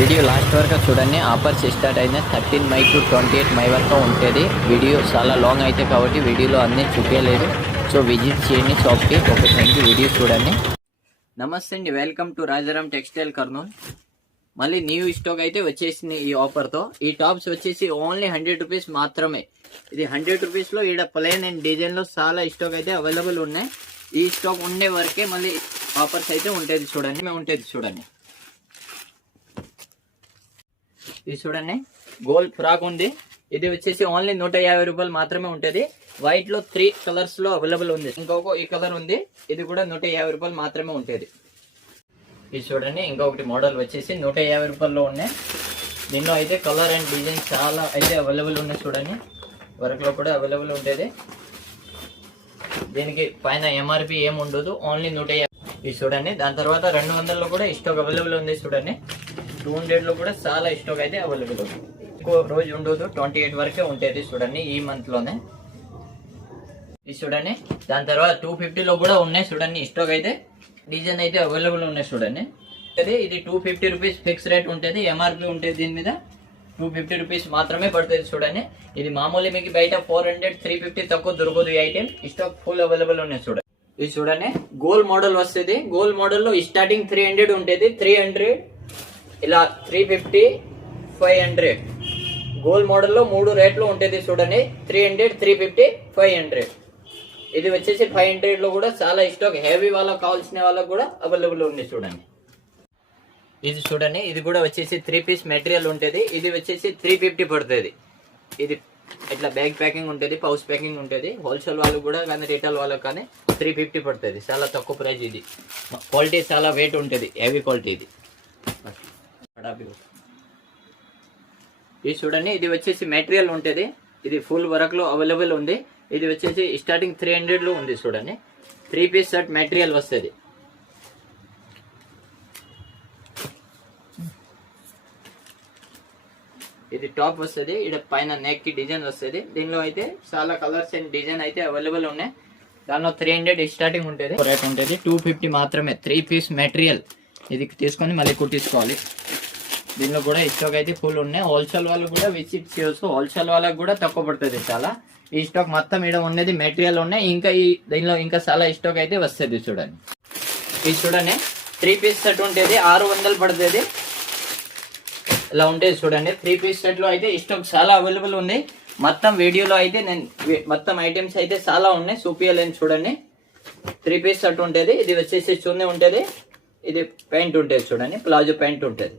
Video last వరకు చూడండి. Offers start అయిన 13 మై టు 28 మై వరకు ఉంటుంది. వీడియో చాలా లాంగ్ అయితే కాబట్టి వీడియోలో అన్నీ చూపించలేదు. సో విజిట్ చేయండి షాప్కి. ఒకసారి వీడియో చూడండి. నమస్తే అండి, welcome to Rajaram textile Kurnool. మళ్ళీ న్యూ స్టాక్ అయితే వచ్చేసింది ఈ ఆఫర్తో. ఈ టాప్స్ వచ్చేసి ఓన్లీ 100 రూపీస్ మాత్రమే. ఇది 100 రూపీస్లో ఈడ ప్లెయిన్ అండ్ డిజైన్లో చాలా స్టాక్ అయితే అవైలబుల్ ఉన్నాయి. ఈ స్టాక్ ఉండే వరకే మళ్ళీ ఆఫర్స్ అయితే ఉంటుంది. చూడండి ఇది చూడండి, గోల్డ్ ఫ్రాక్ ఉంది. ఇది వచ్చేసి ఓన్లీ 150 రూపాయలు మాత్రమే ఉంటుంది. వైట్ లో 3 కలర్స్ లో అవైలబుల్ ఉంది. ఇంకొక ఈ కలర్ ఉంది, ఇది కూడా 150 రూపాయలు మాత్రమే ఉంటుంది. ఇది చూడండి, ఇంకొకటి మోడల్ వచ్చేసి 150 రూపాయల్లో ఉన్నాయి. దీనిలో అయితే కలర్ అండ్ డిజైన్ చాలా అయితే అవైలబుల్ ఉన్నాయి. చూడండి, వర్క్ లో కూడా అవైలబుల్ ఉంటుంది. దీనికి పైన ఎంఆర్పి ఏం ఉండదు, ఓన్లీ 150. ఇది చూడండి, దాని తర్వాత 200లో కూడా స్టాక్ అవైలబుల్ ఉంది. చూడండి, 200 లో కూడా చాలా స్టాక్ అయితే అవైలబుల్ ఉంది. ఎక్కువ రోజు ఉండదు, 28 వరకే ఉంటుంది. చూడండి, ఈ మంత్ లోనే. ఇది చూడండి, దాని తర్వాత 250లో కూడా ఉన్నాయి. చూడండి, స్టాక్ అయితే డిజైన్ అయితే అవైలబుల్ ఉన్నాయి. చూడండి, ఇది 250 రూపీస్ ఫిక్స్ రేట్ ఉంటుంది. ఎంఆర్పి ఉంటుంది దీని మీద 250 రూపీస్ మాత్రమే పడుతుంది. చూడండి, ఇది మామూలు మీకు బయట 400, 350 తక్కువ దొరకదు. ఈ ఐటెం స్టాక్ ఫుల్ అవైలబుల్ ఉన్నాయి. చూడండి, ఇది చూడండి, గోల్డ్ మోడల్ వస్తుంది. గోల్డ్ మోడల్ లో స్టార్టింగ్ 300 ఉంటుంది. 300 ఇలా 350, 500. గోల్డ్ మోడల్ లో 3 రేట్లు ఉంటుంది. చూడండి, 300, 350, 500. ఇది వచ్చేసి 500 లో కూడా చాలా స్టాక్ హెవీ వాళ్ళకి కావాల్సిన వాళ్ళకి కూడా అవైలబుల్ ఉంది. చూడండి, ఇది చూడండి, ఇది కూడా వచ్చేసి 3 పీస్ మెటీరియల్ ఉంటుంది. ఇది వచ్చేసి 350 పడుతుంది. ఇది ఇట్లా బ్యాగ్ ప్యాకింగ్ ఉంటుంది, పౌచ్ ప్యాకింగ్ ఉంటుంది. హోల్సేల్ వాళ్ళకు కూడా కానీ రిటైల్ వాళ్ళకి కానీ 350 పడుతుంది. చాలా తక్కువ ప్రైస్. ఇది క్వాలిటీ చాలా వెయిట్ ఉంటుంది, హెవీ క్వాలిటీ. ఇది చూడండి, ఇది వచ్చేసి మెటీరియల్ ఉంటుంది. ఇది ఫుల్ వర్క్ లో అవైలబుల్ ఉంది. ఇది వచ్చేసి స్టార్టింగ్ 300 లో ఉంది. చూడండి, 3 పీస్ సెట్ మెటీరియల్ వస్తుంది. ఇది టాప్ వస్తుంది. ఇక్కడ పైన నెక్ కి డిజైన్ వస్తుంది. దీనిలో అయితే చాలా కలర్స్ అండ్ డిజైన్ అయితే అవైలబుల్ ఉన్నాయి. దానిలో 300 స్టార్టింగ్ ఉంటుంది. రేట్ ఉంటుంది 250 మాత్రమే. 3 పీస్ మెటీరియల్ ఇది తీసుకొని మళ్ళీ కుట్టించుకోవాలి. దీనిలో కూడా స్టాక్ అయితే ఫుల్ ఉన్నాయి. హోల్సేల్ వాళ్ళకు కూడా విజిట్ చేయవచ్చు. హోల్సేల్ వాళ్ళకి కూడా తక్కువ పడుతుంది చాలా. ఈ స్టాక్ మొత్తం ఇక్కడ ఉన్నది మెటీరియల్ ఉన్నాయి. ఇంకా ఈ దీనిలో ఇంకా చాలా స్టాక్ అయితే వస్తుంది. చూడండి, ఇది చూడండి, 3 పీస్ సెట్ ఉంటుంది. 600 పడుతుంది. ఇలా ఉంటుంది. చూడండి, 3 పీస్ సెట్ లో అయితే స్టాక్ చాలా అవైలబుల్ ఉంది. మొత్తం వీడియోలో అయితే నేను మొత్తం ఐటమ్స్ అయితే చాలా ఉన్నాయి, చూపించలేను. చూడండి, 3 పీస్ సెట్ ఉంటుంది. ఇది వచ్చేసి చున్నీ ఉంటుంది. ఇది ప్యాంట్ ఉంటుంది. చూడండి, ప్లాజో ప్యాంట్ ఉంటుంది.